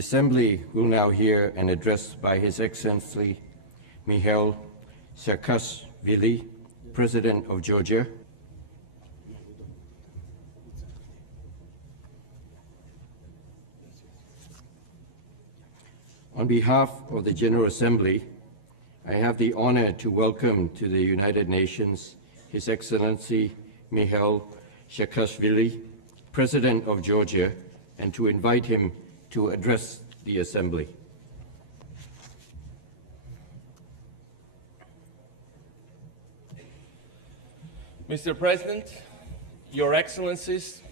Assembly will now hear an address by His Excellency Mikhail Saakashvili, President of Georgia. On behalf of the General Assembly, I have the honor to welcome to the United Nations His Excellency Mikhail Saakashvili, President of Georgia, and to invite him to address the Assembly. Mr. President, Your Excellencies,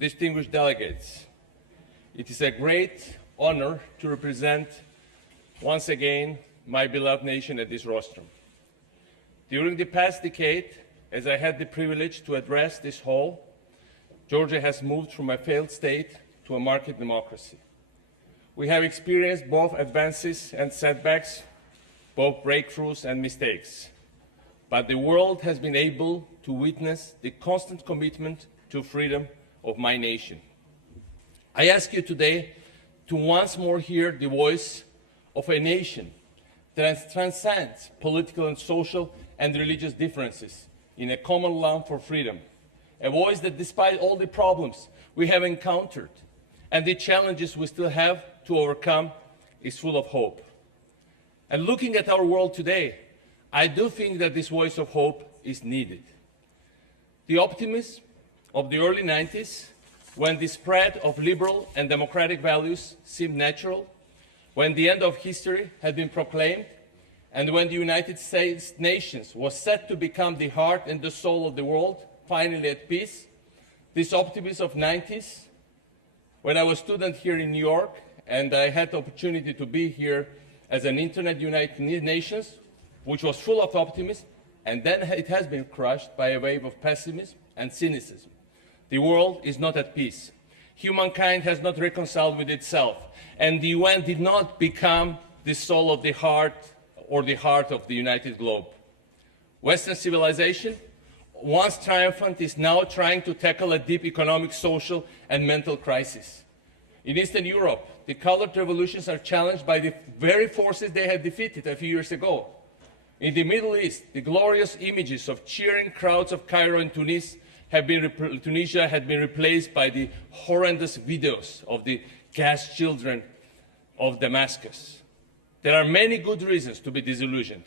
distinguished delegates, it is a great honor to represent once again my beloved nation at this rostrum. During the past decade, as I had the privilege to address this hall, Georgia has moved from a failed state to a market democracy. We have experienced both advances and setbacks, both breakthroughs and mistakes. But the world has been able to witness the constant commitment to freedom of my nation. I ask you today to once more hear the voice of a nation that transcends political and social and religious differences in a common love for freedom. A voice that, despite all the problems we have encountered and the challenges we still have to overcome, is full of hope. And looking at our world today, I do think that this voice of hope is needed. The optimism of the early 90s, when the spread of liberal and democratic values seemed natural, when the end of history had been proclaimed, and when the United States nations was set to become the heart and the soul of the world, finally at peace, this optimism of 90s, when I was a student here in New York, and I had the opportunity to be here as an Internet United Nations, which was full of optimism, and then it has been crushed by a wave of pessimism and cynicism. The world is not at peace. Humankind has not reconciled with itself, and the UN did not become the soul of the heart or the heart of the united globe. Western civilization, once triumphant, is now trying to tackle a deep economic, social, and mental crisis. In Eastern Europe, the colored revolutions are challenged by the very forces they had defeated a few years ago. In the Middle East, the glorious images of cheering crowds of Cairo and Tunisia had been replaced by the horrendous videos of the gassed children of Damascus. There are many good reasons to be disillusioned.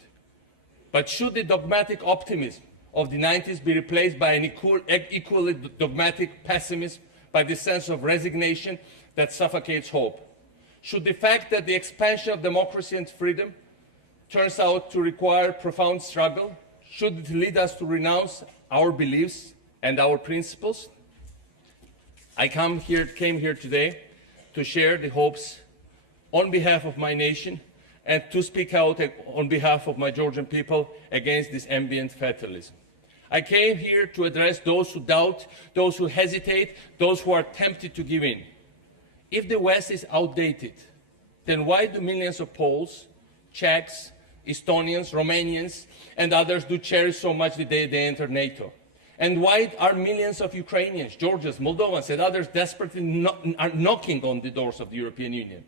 But should the dogmatic optimism of the 90s be replaced by an equally dogmatic pessimism, by the sense of resignation that suffocates hope? Should the fact that the expansion of democracy and freedom turns out to require profound struggle, should it lead us to renounce our beliefs and our principles? I came here today to share the hopes on behalf of my nation and to speak out on behalf of my Georgian people against this ambient fatalism. I came here to address those who doubt, those who hesitate, those who are tempted to give in. If the West is outdated, then why do millions of Poles, Czechs, Estonians, Romanians, and others do cherish so much the day they enter NATO? And why are millions of Ukrainians, Georgians, Moldovans, and others desperately are knocking on the doors of the European Union?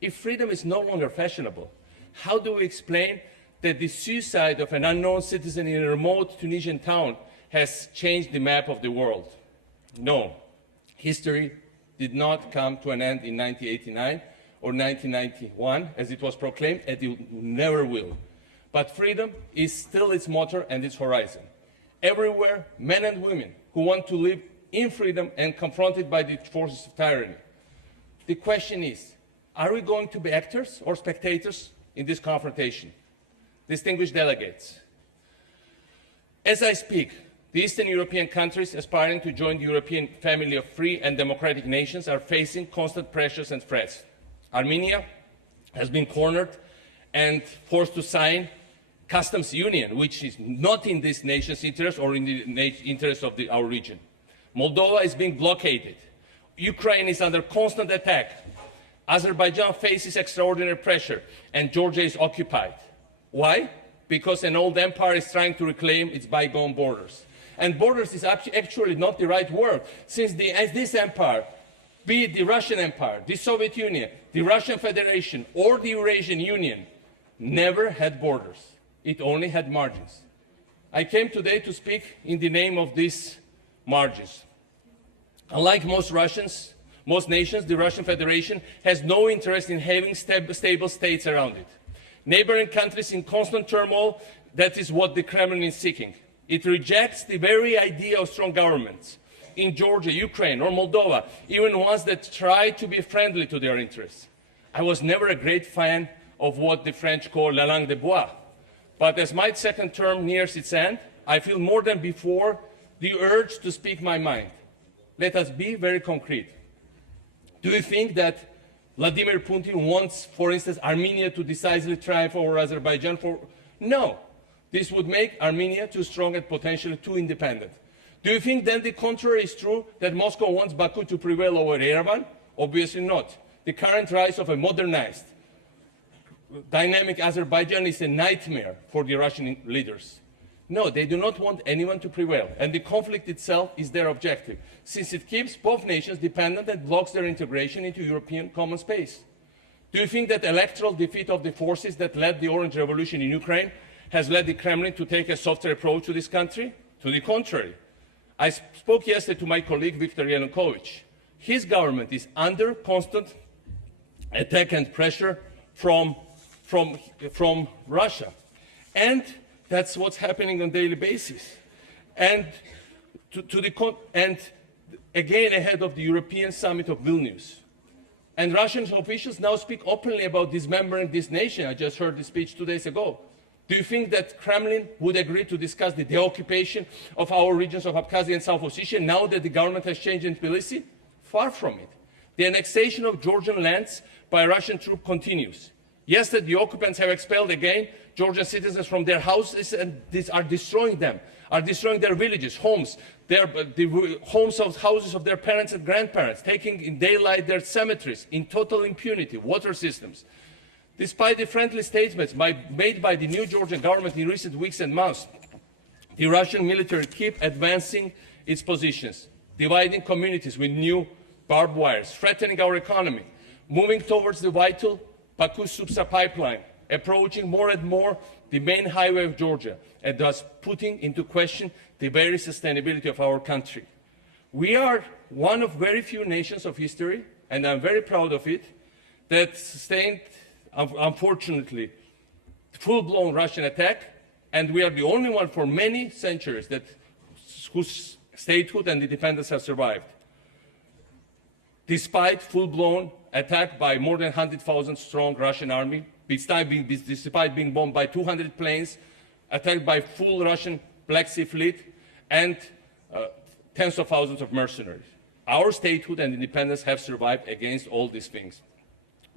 If freedom is no longer fashionable, how do we explain that the suicide of an unknown citizen in a remote Tunisian town has changed the map of the world? No, history did not come to an end in 1989 or 1991, as it was proclaimed, and it never will. But freedom is still its motor and its horizon. Everywhere, men and women who want to live in freedom and confronted by the forces of tyranny. The question is, are we going to be actors or spectators in this confrontation? Distinguished delegates, as I speak, the Eastern European countries aspiring to join the European family of free and democratic nations are facing constant pressures and threats. Armenia has been cornered and forced to sign customs union, which is not in this nation's interest or in the interest of our region. Moldova is being blockaded. Ukraine is under constant attack. Azerbaijan faces extraordinary pressure, and Georgia is occupied. Why? Because an old empire is trying to reclaim its bygone borders. And borders is actually not the right word, since this empire be it the Russian Empire, the Soviet Union, the Russian Federation, or the Eurasian Union, never had borders. It only had margins. I came today to speak in the name of these margins. Unlike most nations, the Russian Federation has no interest in having stable states around it. Neighboring countries in constant turmoil, that is what the Kremlin is seeking. It rejects the very idea of strong governments in Georgia, Ukraine, or Moldova, even ones that try to be friendly to their interests. I was never a great fan of what the French call la langue de bois. But as my second term nears its end, I feel more than before the urge to speak my mind. Let us be very concrete. Do you think that Vladimir Putin wants, for instance, Armenia to decisively triumph over Azerbaijan? No. This would make Armenia too strong and potentially too independent. Do you think then the contrary is true, that Moscow wants Baku to prevail over Yerevan? Obviously not. The current rise of a modernized, dynamic Azerbaijan is a nightmare for the Russian leaders. No, they do not want anyone to prevail, and the conflict itself is their objective, since it keeps both nations dependent and blocks their integration into European common space. Do you think that electoral defeat of the forces that led the Orange Revolution in Ukraine has led the Kremlin to take a softer approach to this country? To the contrary. I spoke yesterday to my colleague Viktor Yanukovych. His government is under constant attack and pressure from Russia. And that's what's happening on a daily basis. And, and again, ahead of the European summit of Vilnius. And Russian officials now speak openly about dismembering this nation. I just heard the speech 2 days ago. Do you think that Kremlin would agree to discuss the deoccupation of our regions of Abkhazia and South Ossetia now that the government has changed in Tbilisi? Far from it. The annexation of Georgian lands by Russian troops continues. Yesterday, the occupants have expelled again Georgian citizens from their houses and are destroying them, are destroying their villages, homes, the homes of houses of their parents and grandparents, taking in daylight their cemeteries in total impunity, water systems. Despite the friendly statements made by the new Georgian government in recent weeks and months, the Russian military keep advancing its positions, dividing communities with new barbed wires, threatening our economy, moving towards the vital Baku-Supsa pipeline, approaching more and more the main highway of Georgia, and thus putting into question the very sustainability of our country. We are one of very few nations of history, and I'm very proud of it, that sustained, unfortunately, full-blown Russian attack, and we are the only one for many centuries whose statehood and independence have survived. Despite full-blown attack by more than 100,000 strong Russian army, despite being bombed by 200 planes, attacked by full Russian Black Sea Fleet, and tens of thousands of mercenaries. Our statehood and independence have survived against all these things.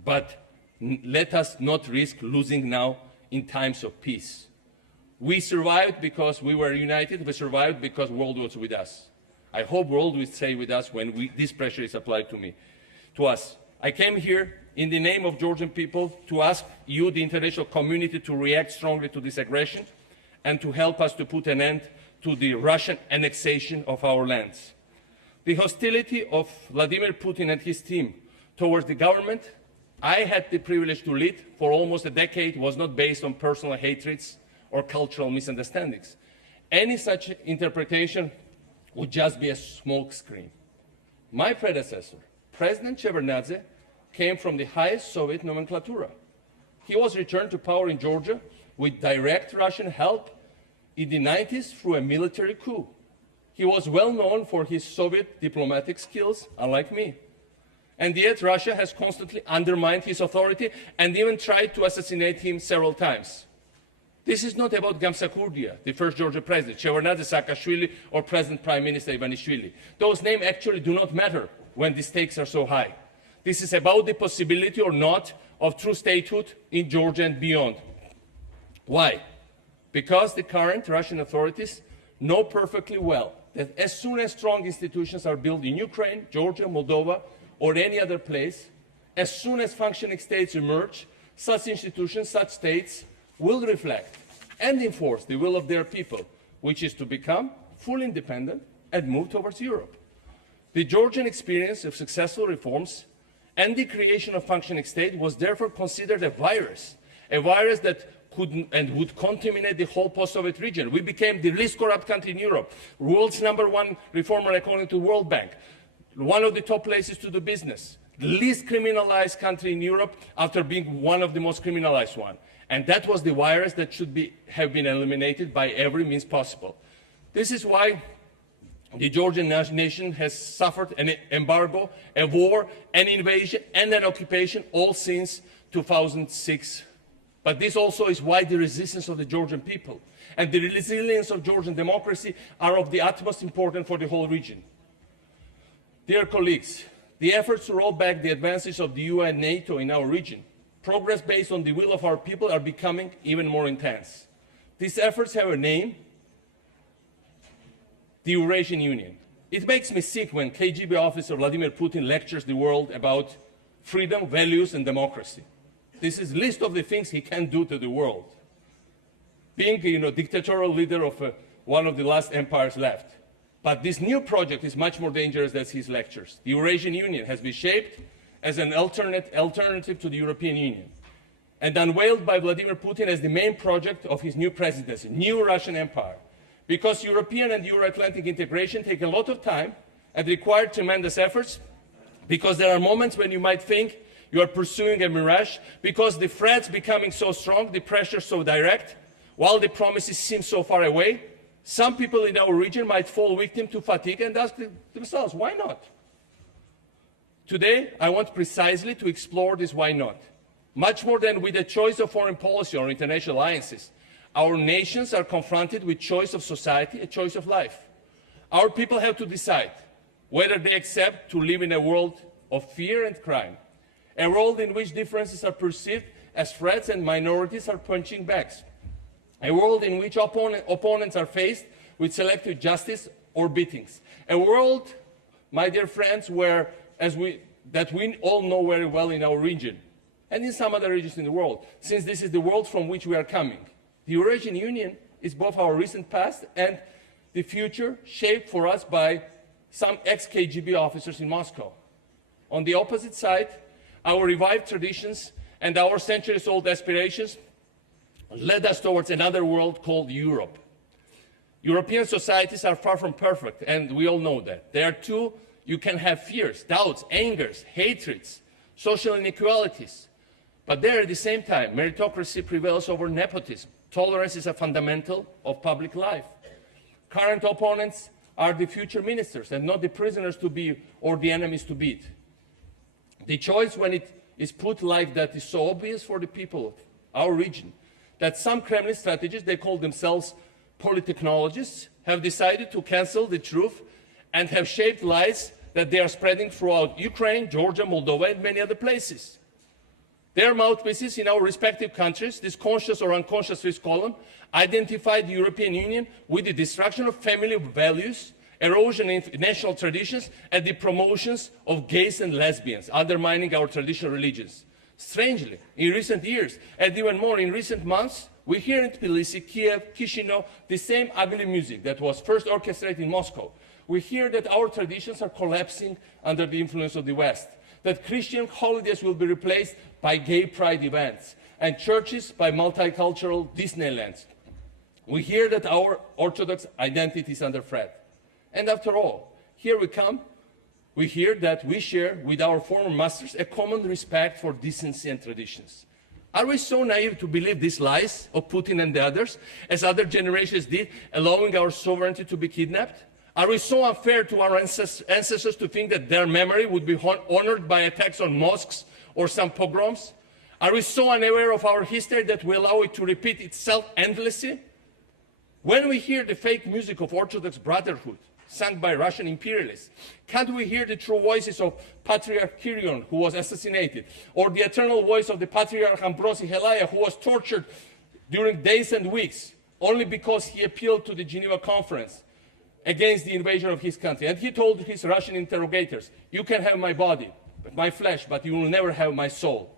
But let us not risk losing now in times of peace. We survived because we were united. We survived because the world was with us. I hope the world will stay with us when this pressure is applied to us. I came here in the name of Georgian people to ask you, the international community, to react strongly to this aggression and to help us to put an end to the Russian annexation of our lands. The hostility of Vladimir Putin and his team towards the government I had the privilege to lead for almost a decade was not based on personal hatreds or cultural misunderstandings. Any such interpretation would just be a smokescreen. My predecessor, President Shevardnadze, came from the highest Soviet nomenclatura. He was returned to power in Georgia with direct Russian help in the 90s through a military coup. He was well known for his Soviet diplomatic skills, unlike me. And yet Russia has constantly undermined his authority and even tried to assassinate him several times. This is not about Gamsakhurdia, the first Georgian president, Shevardnadze, Saakashvili, or President Prime Minister Ivanishvili. Those names actually do not matter when the stakes are so high. This is about the possibility or not of true statehood in Georgia and beyond. Why? Because the current Russian authorities know perfectly well that as soon as strong institutions are built in Ukraine, Georgia, Moldova, or any other place, as soon as functioning states emerge, such institutions, such states will reflect and enforce the will of their people, which is to become fully independent and move towards Europe. The Georgian experience of successful reforms and the creation of functioning state was therefore considered a virus that could and would contaminate the whole post-Soviet region. We became the least corrupt country in Europe, world's #1 reformer according to World Bank, one of the top places to do business, the least criminalized country in Europe after being one of the most criminalized one. And that was the virus that should have been eliminated by every means possible. This is why the Georgian nation has suffered an embargo, a war, an invasion, and an occupation all since 2006. But this also is why the resistance of the Georgian people and the resilience of Georgian democracy are of the utmost importance for the whole region. Dear colleagues, the efforts to roll back the advances of the EU and NATO in our region, progress based on the will of our people, are becoming even more intense. These efforts have a name: the Eurasian Union. It makes me sick when KGB officer Vladimir Putin lectures the world about freedom, values, and democracy. This is a list of the things he can do to the world, being a dictatorial leader of one of the last empires left. But this new project is much more dangerous than his lectures. The Eurasian Union has been shaped as an alternative to the European Union and unveiled by Vladimir Putin as the main project of his new presidency, new Russian empire. Because European and Euro-Atlantic integration take a lot of time and require tremendous efforts, because there are moments when you might think you are pursuing a mirage, because the threats becoming so strong, the pressure so direct, while the promises seem so far away, some people in our region might fall victim to fatigue and ask themselves, why not? Today, I want precisely to explore this why not. Much more than with a choice of foreign policy or international alliances, our nations are confronted with choice of society, a choice of life. Our people have to decide whether they accept to live in a world of fear and crime, a world in which differences are perceived as threats and minorities are punching bags, a world in which opponents are faced with selective justice or beatings, a world, my dear friends, that we all know very well in our region and in some other regions in the world, since this is the world from which we are coming. The Eurasian Union is both our recent past and the future, shaped for us by some ex-KGB officers in Moscow. On the opposite side, our revived traditions and our centuries-old aspirations led us towards another world called Europe. European societies are far from perfect, and we all know that. There too, you can have fears, doubts, angers, hatreds, social inequalities. But there, at the same time, meritocracy prevails over nepotism. Tolerance is a fundamental of public life. Current opponents are the future ministers and not the prisoners to be or the enemies to beat. The choice, when it is put like that, is so obvious for the people of our region that some Kremlin strategists, they call themselves politechnologists, have decided to cancel the truth and have shaped lies that they are spreading throughout Ukraine, Georgia, Moldova, and many other places. Their mouthpieces in our respective countries, this conscious or unconscious Swiss column, identify the European Union with the destruction of family values, erosion in national traditions, and the promotions of gays and lesbians, undermining our traditional religions. Strangely, in recent years, and even more in recent months, we hear in Tbilisi, Kiev, Chisinau, the same ugly music that was first orchestrated in Moscow. We hear that our traditions are collapsing under the influence of the West, that Christian holidays will be replaced by gay pride events, and churches by multicultural Disneylands. We hear that our Orthodox identity is under threat. And after all, here we come, we hear that we share with our former masters a common respect for decency and traditions. Are we so naive to believe these lies of Putin and the others, as other generations did, allowing our sovereignty to be kidnapped? Are we so unfair to our ancestors to think that their memory would be honored by attacks on mosques or some pogroms? Are we so unaware of our history that we allow it to repeat itself endlessly? When we hear the fake music of Orthodox Brotherhood, sung by Russian imperialists, can't we hear the true voices of Patriarch Kirill, who was assassinated, or the eternal voice of the Patriarch Ambrosi Helaya, who was tortured during days and weeks, only because he appealed to the Geneva Conference against the invasion of his country? And he told his Russian interrogators, you can have my body, my flesh, but you will never have my soul.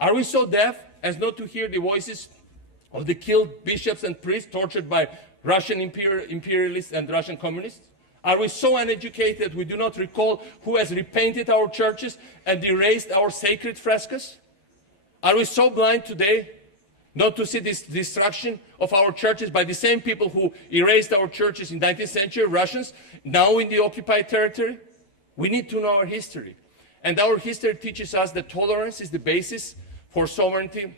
Are we so deaf as not to hear the voices of the killed bishops and priests tortured by Russian imperialists and Russian communists? Are we so uneducated we do not recall who has repainted our churches and erased our sacred frescoes? Are we so blind today not to see this destruction of our churches by the same people who erased our churches in the 19th century, Russians, now in the occupied territory? We need to know our history. And our history teaches us that tolerance is the basis for sovereignty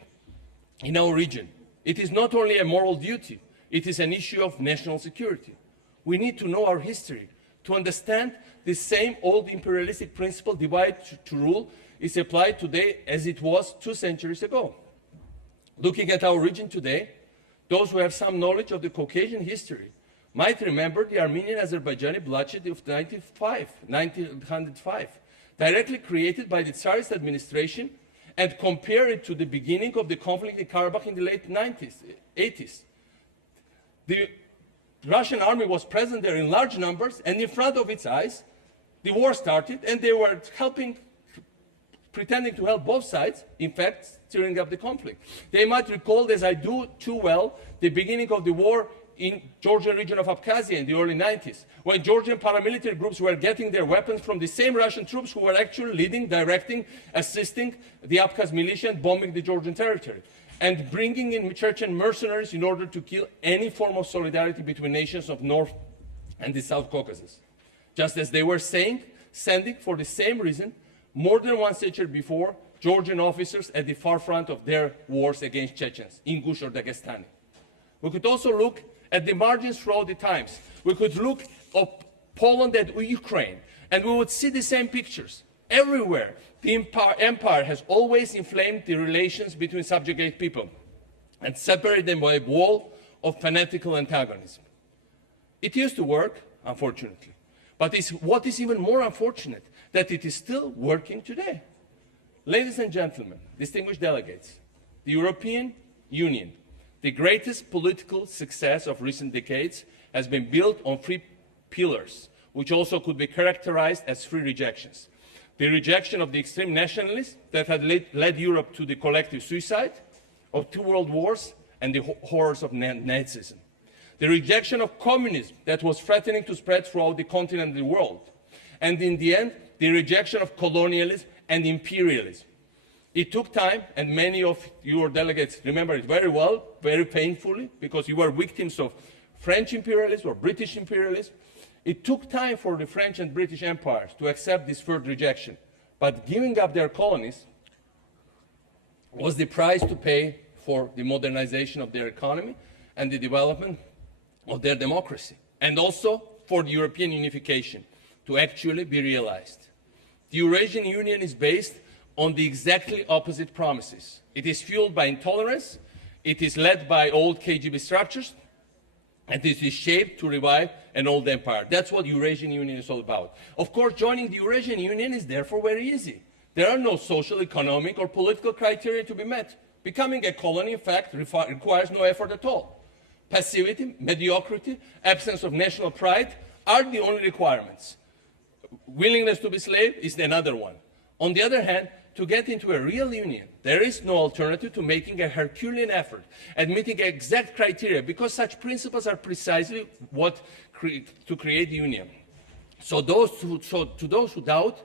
in our region. It is not only a moral duty, it is an issue of national security. We need to know our history to understand the same old imperialistic principle, divide to rule, is applied today as it was 2 centuries ago. Looking at our region today, those who have some knowledge of the Caucasian history might remember the Armenian-Azerbaijani bloodshed of 1905, directly created by the Tsarist administration, and compare it to the beginning of the conflict in Karabakh in the late 80s. The Russian army was present there in large numbers, and in front of its eyes, the war started, and they were pretending to help both sides, in fact, stirring up the conflict. They might recall, as I do too well, the beginning of the war in Georgian region of Abkhazia in the early 90s, when Georgian paramilitary groups were getting their weapons from the same Russian troops who were actually leading, directing, assisting the Abkhaz militia and bombing the Georgian territory, and bringing in Chechen mercenaries in order to kill any form of solidarity between nations of North and the South Caucasus. Just as they were sending for the same reason, more than 1 century before, Georgian officers at the far front of their wars against Chechens, Ingush or Dagestani. We could also look at the margins throughout the times. We could look at Poland and Ukraine, and we would see the same pictures. Everywhere, the empire has always inflamed the relations between subjugate people and separated them by a wall of fanatical antagonism. It used to work, unfortunately. But what is even more unfortunate, that it is still working today. Ladies and gentlemen, distinguished delegates, the European Union, the greatest political success of recent decades, has been built on 3 pillars, which also could be characterized as 3 rejections. The rejection of the extreme nationalists that had led Europe to the collective suicide of 2 world wars and the horrors of Nazism. The rejection of communism that was threatening to spread throughout the continent and the world. And in the end, the rejection of colonialism and imperialism. It took time, and many of your delegates remember it very well, very painfully, because you were victims of French imperialism or British imperialism. It took time for the French and British empires to accept this third rejection. But giving up their colonies was the price to pay for the modernization of their economy and the development of their democracy, and also for the European unification to actually be realized. The Eurasian Union is based on the exactly opposite promises. It is fueled by intolerance, it is led by old KGB structures, and it is shaped to revive an old empire. That's what Eurasian Union is all about. Of course, joining the Eurasian Union is therefore very easy. There are no social, economic, or political criteria to be met. Becoming a colony, in fact, requires no effort at all. Passivity, mediocrity, absence of national pride are the only requirements. Willingness to be slave is another one. On the other hand, to get into a real union, there is no alternative to making a Herculean effort and meeting exact criteria, because such principles are precisely what to create the union. So to those who doubt,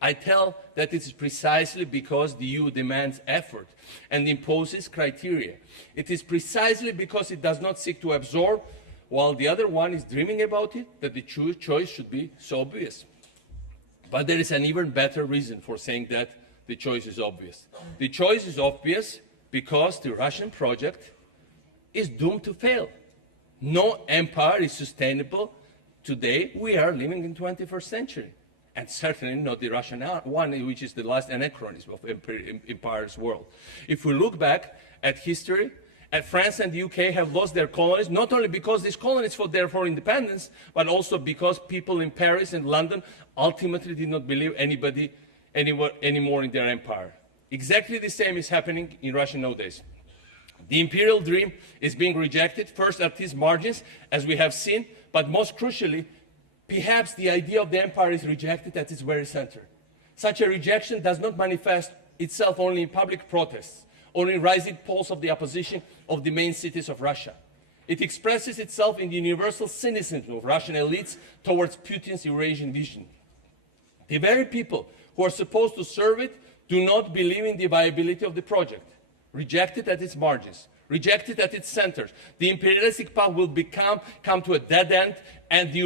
I tell that it is precisely because the EU demands effort and imposes criteria. It is precisely because it does not seek to absorb, while the other one is dreaming about it, that the choice should be so obvious. But there is an even better reason for saying that the choice is obvious. The choice is obvious because the Russian project is doomed to fail. No empire is sustainable today. We are living in the 21st century. And certainly not the Russian one, which is the last anachronism of empire's world. If we look back at history, France and the UK have lost their colonies, not only because these colonies fought there for independence, but also because people in Paris and London ultimately did not believe anybody anymore in their empire. Exactly the same is happening in Russia nowadays. The imperial dream is being rejected, first at its margins, as we have seen, but most crucially, perhaps the idea of the empire is rejected at its very center. Such a rejection does not manifest itself only in public protests or in rising polls of the opposition of the main cities of Russia. It expresses itself in the universal cynicism of Russian elites towards Putin's Eurasian vision. The very people who are supposed to serve it do not believe in the viability of the project, reject it at its margins, reject it at its centers. The imperialistic path will come to a dead end, and the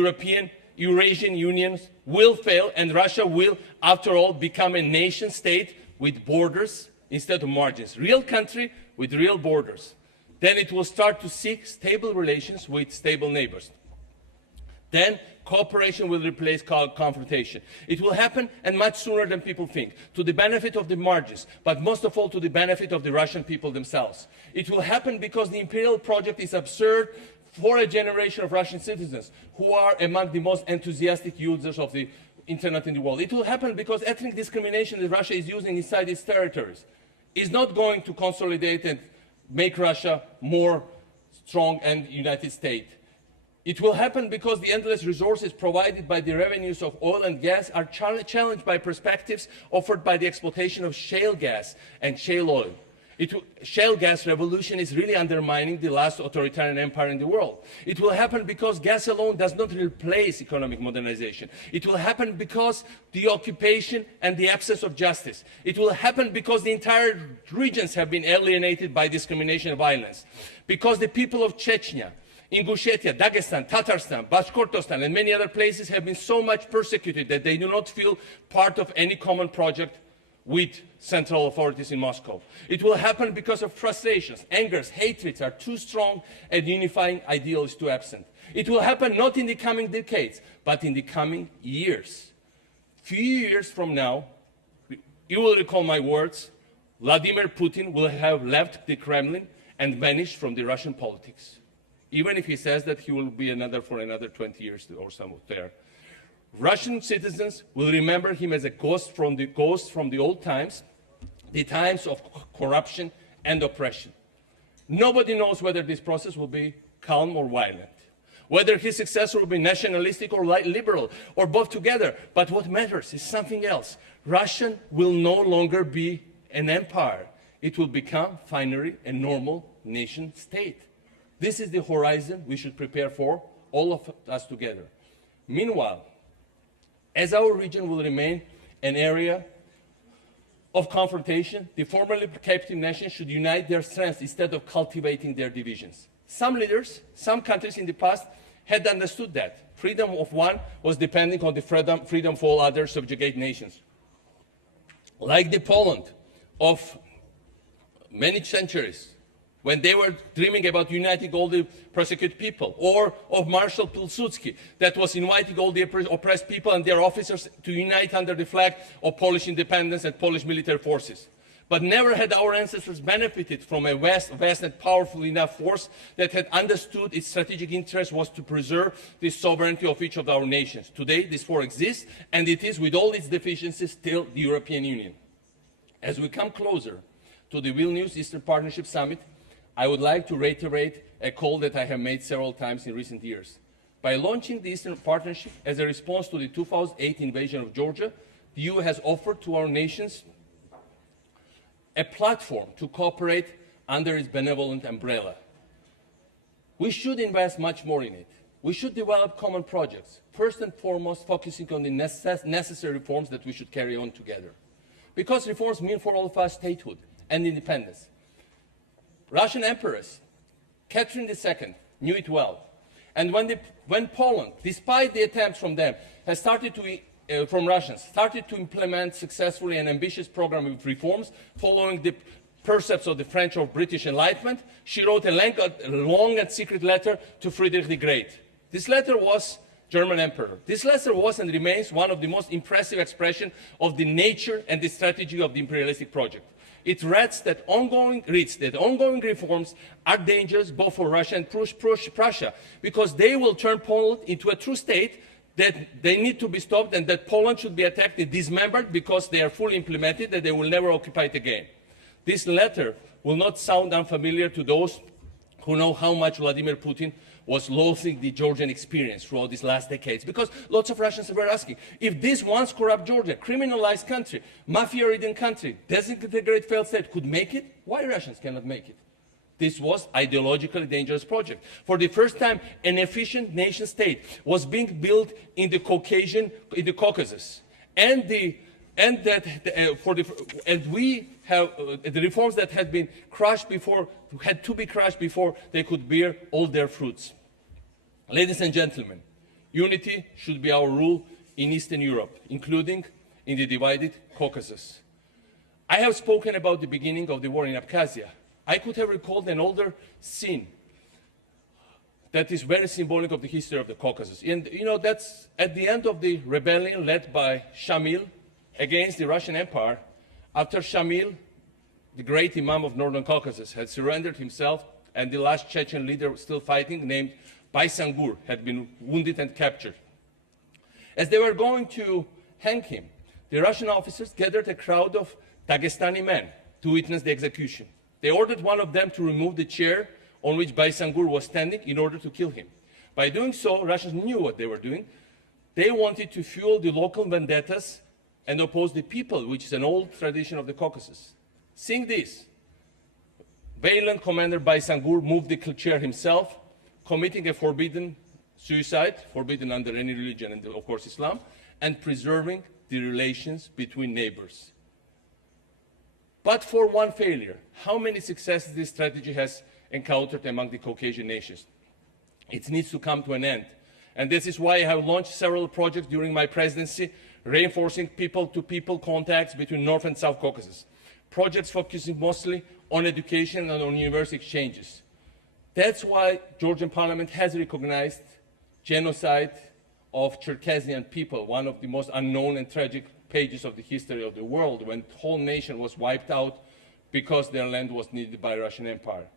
Eurasian unions will fail, and Russia will, after all, become a nation state with borders instead of margins. Real country with real borders. Then it will start to seek stable relations with stable neighbors. Then cooperation will replace confrontation. It will happen, and much sooner than people think, to the benefit of the margins, but most of all to the benefit of the Russian people themselves. It will happen because the imperial project is absurd for a generation of Russian citizens who are among the most enthusiastic users of the internet in the world. It will happen because ethnic discrimination that Russia is using inside its territories is not going to consolidate and make Russia more strong and united state. It will happen because the endless resources provided by the revenues of oil and gas are challenged by perspectives offered by the exploitation of shale gas and shale oil. Shale gas revolution is really undermining the last authoritarian empire in the world. It will happen because gas alone does not replace economic modernization. It will happen because the occupation and the absence of justice. It will happen because the entire regions have been alienated by discrimination and violence. Because the people of Chechnya, Ingushetia, Dagestan, Tatarstan, Bashkortostan, and many other places have been so much persecuted that they do not feel part of any common project with central authorities in Moscow. It will happen because of frustrations, angers, hatreds are too strong, and unifying ideal is too absent. It will happen not in the coming decades, but in the coming years. Few years from now, you will recall my words, Vladimir Putin will have left the Kremlin and vanished from the Russian politics. Even if he says that he will be for another 20 years or so there. Russian citizens will remember him as a ghost from the old times, the times of corruption and oppression. Nobody knows whether this process will be calm or violent, whether his successor will be nationalistic or liberal, or both together. But what matters is something else. Russia will no longer be an empire. It will become, finally, a normal nation state. This is the horizon we should prepare for, all of us together. Meanwhile, as our region will remain an area of confrontation, the formerly captive nations should unite their strengths instead of cultivating their divisions. Some leaders, some countries in the past had understood that. Freedom of one was depending on the freedom of all other subjugate nations. Like the Poland of many centuries, when they were dreaming about uniting all the persecuted people, or of Marshal Pilsudski, that was inviting all the oppressed people and their officers to unite under the flag of Polish independence and Polish military forces. But never had our ancestors benefited from a vast and powerful enough force that had understood its strategic interest was to preserve the sovereignty of each of our nations. Today, this force exists, and it is, with all its deficiencies, still the European Union. As we come closer to the Vilnius Eastern Partnership Summit, I would like to reiterate a call that I have made several times in recent years. By launching the Eastern Partnership as a response to the 2008 invasion of Georgia, the EU has offered to our nations a platform to cooperate under its benevolent umbrella. We should invest much more in it. We should develop common projects, first and foremost focusing on the necessary reforms that we should carry on together. Because reforms mean for all of us statehood and independence. Russian Empress Catherine II knew it well. And when Poland, despite the attempts from them, from Russians, started to implement successfully an ambitious program of reforms following the precepts of the French or British Enlightenment, she wrote a long and secret letter to Frederick the Great. This letter was German Emperor. This letter was and remains one of the most impressive expressions of the nature and the strategy of the imperialistic project. It reads that ongoing reforms are dangerous both for Russia and Prussia, because they will turn Poland into a true state, that they need to be stopped, and that Poland should be attacked and dismembered because they are fully implemented, that they will never occupy it again. This letter will not sound unfamiliar to those who know how much Vladimir Putin was loathing the Georgian experience throughout these last decades. Because lots of Russians were asking, if this once corrupt Georgia, criminalized country, mafia-ridden country, disintegrated failed state could make it, why Russians cannot make it? This was ideologically dangerous project. For the first time, an efficient nation state was being built in the Caucasus, and the reforms that had been crushed before had to be crushed before they could bear all their fruits. Ladies and gentlemen, unity should be our rule in Eastern Europe, including in the divided Caucasus. I have spoken about the beginning of the war in Abkhazia. I could have recalled an older scene that is very symbolic of the history of the Caucasus. And that's at the end of the rebellion led by Shamil against the Russian Empire. After Shamil, the great Imam of Northern Caucasus, had surrendered himself, and the last Chechen leader still fighting, named Baysangur, had been wounded and captured. As they were going to hang him, the Russian officers gathered a crowd of Dagestani men to witness the execution. They ordered one of them to remove the chair on which Baysangur was standing in order to kill him. By doing so, Russians knew what they were doing. They wanted to fuel the local vendettas and oppose the people, which is an old tradition of the Caucasus. Seeing this, valiant Commander Baysangur moved the chair himself, committing a forbidden suicide, forbidden under any religion and of course Islam, and preserving the relations between neighbors. But for one failure, how many successes this strategy has encountered among the Caucasian nations? It needs to come to an end. And this is why I have launched several projects during my presidency, reinforcing people-to-people contacts between North and South Caucasus. Projects focusing mostly on education and on university exchanges. That's why Georgian parliament has recognized genocide of Cherkessian people, one of the most unknown and tragic pages of the history of the world, when the whole nation was wiped out because their land was needed by the Russian Empire.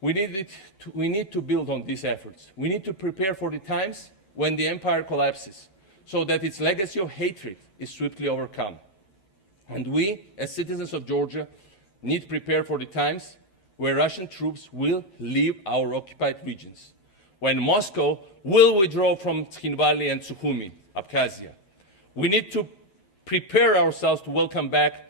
We need to build on these efforts. We need to prepare for the times when the empire collapses, so that its legacy of hatred is swiftly overcome. And we, as citizens of Georgia, need to prepare for the times where Russian troops will leave our occupied regions, when Moscow will withdraw from Tskhinvali and Sukhumi, Abkhazia. We need to prepare ourselves to welcome back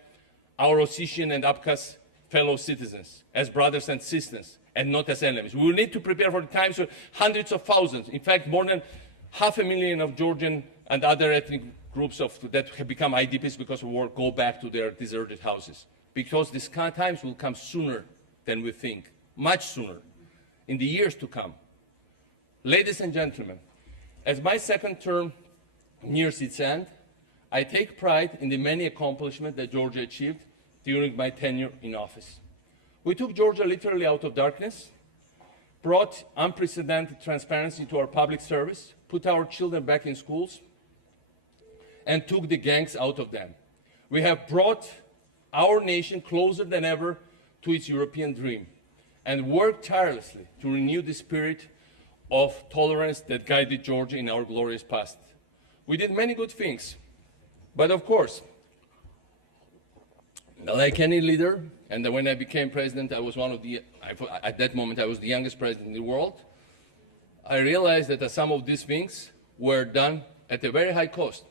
our Ossetian and Abkhaz fellow citizens as brothers and sisters, and not as enemies. We will need to prepare for the times when hundreds of thousands, in fact more than 500,000 of Georgian and other ethnic groups that have become IDPs because of war go back to their deserted houses. Because these kind of times will come sooner than we think, much sooner, in the years to come. Ladies and gentlemen, as my second term nears its end, I take pride in the many accomplishments that Georgia achieved during my tenure in office. We took Georgia literally out of darkness, brought unprecedented transparency to our public service, put our children back in schools, and took the gangs out of them. We have brought our nation closer than ever to its European dream, and worked tirelessly to renew the spirit of tolerance that guided Georgia in our glorious past. We did many good things, but of course, like any leader, and when I became president, I was at that moment I was the youngest president in the world, I realized that some of these things were done at a very high cost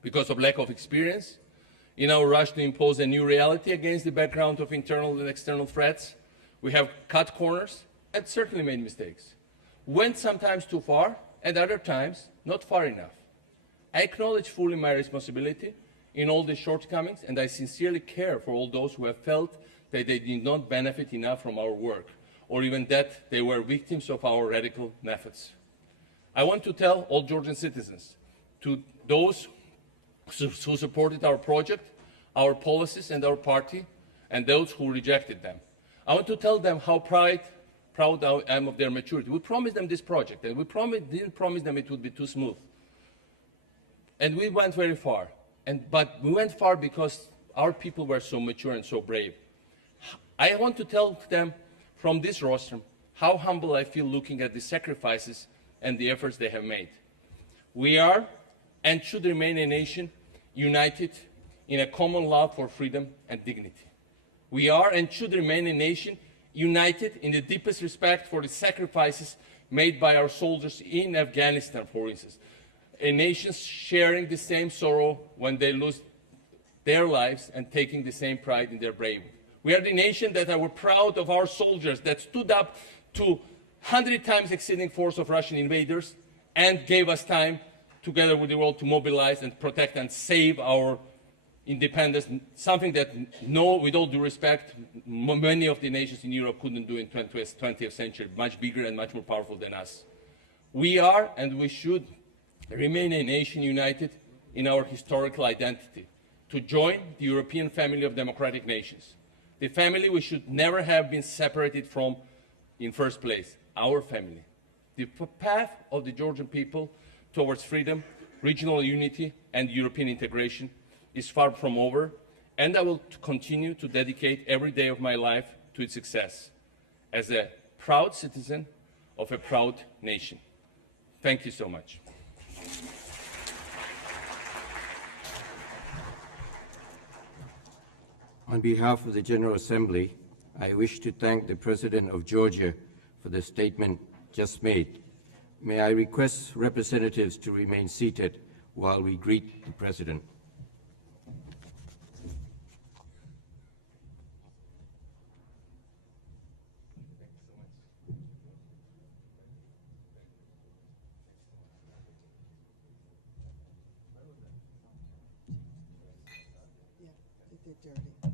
because of lack of experience, in our rush to impose a new reality against the background of internal and external threats. We have cut corners and certainly made mistakes. Went sometimes too far, and other times not far enough. I acknowledge fully my responsibility in all the shortcomings, and I sincerely care for all those who have felt that they did not benefit enough from our work, or even that they were victims of our radical methods. I want to tell all Georgian citizens, to those who supported our project, our policies and our party, and those who rejected them, I want to tell them how proud I am of their maturity. We promised them this project, and we didn't promise them it would be too smooth. And we went very far. But we went far because our people were so mature and so brave. I want to tell them from this rostrum how humble I feel looking at the sacrifices and the efforts they have made. We are and should remain a nation united in a common love for freedom and dignity. We are and should remain a nation united in the deepest respect for the sacrifices made by our soldiers in Afghanistan, for instance. A nation sharing the same sorrow when they lose their lives and taking the same pride in their bravery. We are the nation that are proud of our soldiers that stood up to 100 times exceeding force of Russian invaders and gave us time, together with the world, to mobilize and protect and save our independence, something that, no, with all due respect, many of the nations in Europe couldn't do in 20th century, much bigger and much more powerful than us. We are, and we should, remain a nation united in our historical identity, to join the European family of democratic nations, the family we should never have been separated from in first place, our family. The path of the Georgian people towards freedom, regional unity, and European integration is far from over, and I will continue to dedicate every day of my life to its success as a proud citizen of a proud nation. Thank you so much. On behalf of the General Assembly, I wish to thank the President of Georgia for the statement just made. May I request representatives to remain seated while we greet the President. Yeah, it did dirty.